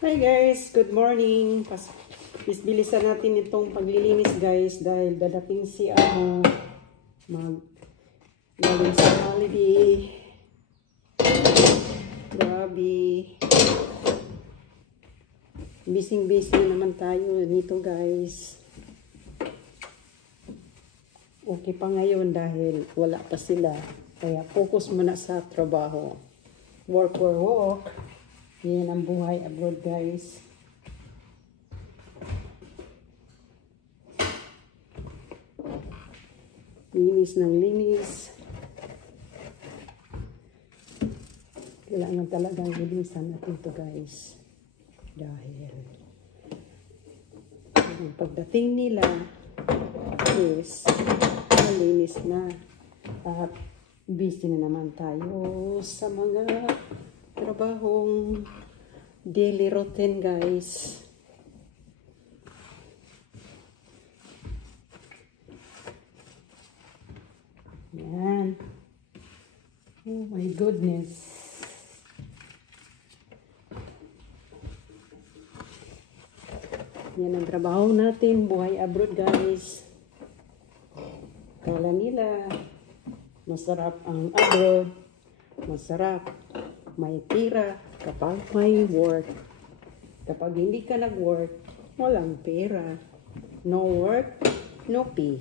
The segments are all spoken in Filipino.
Hi guys, good morning. Bilisan natin itong paglilinis guys dahil dadating si galing sa holiday. Grabe. Busy naman tayo nito guys. Okay pa ngayon dahil wala pa sila. Kaya focus muna sa trabaho. Work. Yan ang buhay abroad guys. Linis ng linis. Kailangan talagang linisan natin to guys. Dahil ang pagdating nila is malinis na. At busy na naman tayo sa mga trabahong daily routine guys. Yan. Oh my goodness. Yan ang trabaho natin, buhay abroad guys. Kala nila masarap ang abroad. Masarap. May tira kapag may work. Kapag hindi ka nag-work, walang pera. No work, no pay.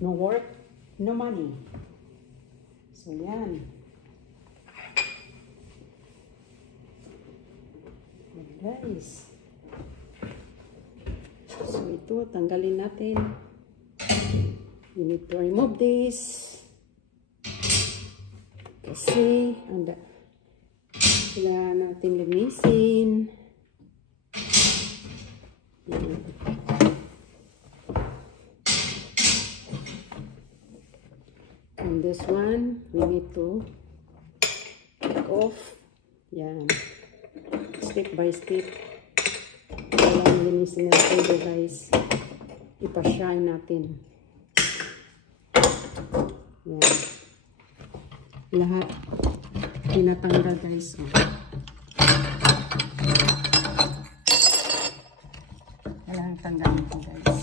No work, no money. So, yan. Yan guys. So, ito, tanggalin natin. You need to remove this. Kasi, kailangan natin linisin. And this one, we need to take off. Yan. Step by step. Kailangan linisin natin ito guys. Ipa-shine natin. Yan. Lahat tinatanggal guys. Kailangan tanggalin ito guys.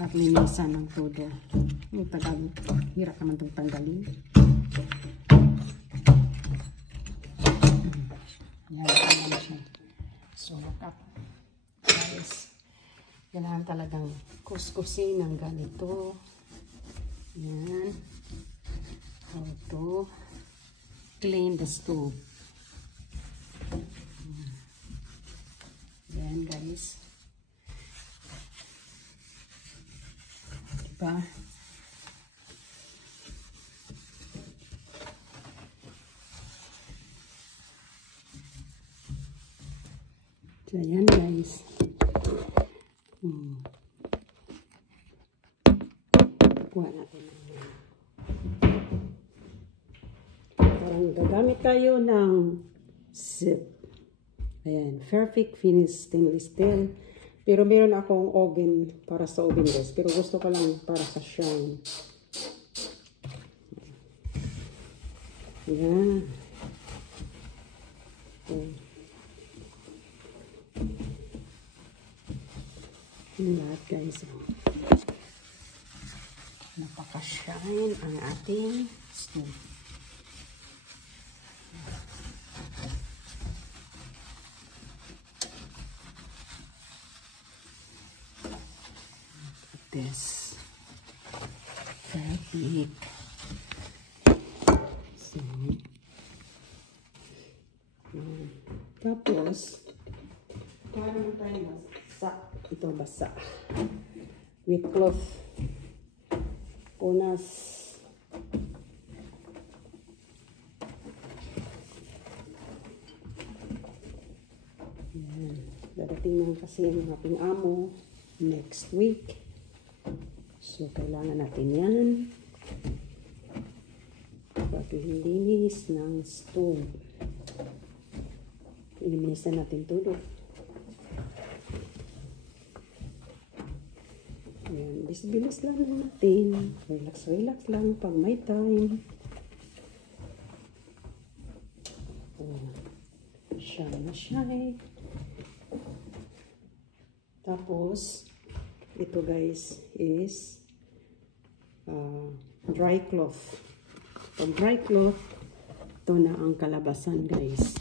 At linisan ng todo. Yung tagal, hirap naman itong tanggalin. Yan, tanggal siya. So, look up. Guys, kailangan talagang kuskusin ng ganito. Yan. Ito. Clean the stove. Yan guys. Diba? So yan guys. Kuha natin. Parang gagamit tayo ng zip. Ayan, perfect finish stainless steel. Pero meron akong oven para sa oven guys. Pero gusto ko lang para sa shine. Ayan. Okay. Yung lahat guys. Napaka-shine ang ating stove. This perfect. So, tapos paano tayo basa? Ito basa with cloth, punas. Yan. Darating lang kasi ang ating amo next week. So, kailangan natin yan. Paglilinis ng stove. Linisan natin todo. Ayan. Bilis lang natin. Relax lang pag may time. shine na shine. Tapos, ito guys is dry cloth. Pag dry cloth, ito na ang kalabasan guys.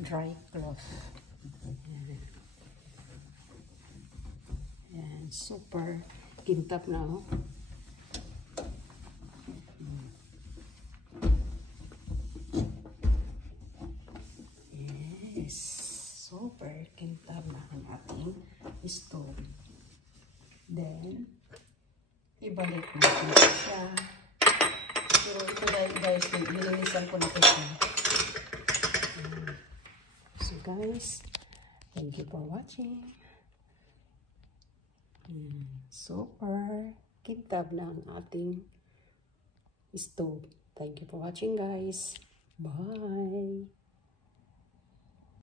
Dry cloth. Ayan, super kintab na oh. Yes, super kintab na ang ating stove. Then, ibalik natin siya. Pero ito guys, nilinisan ko na ito siya. So guys, thank you for watching. Super kintab na ang ating stove. Thank you for watching guys. Bye!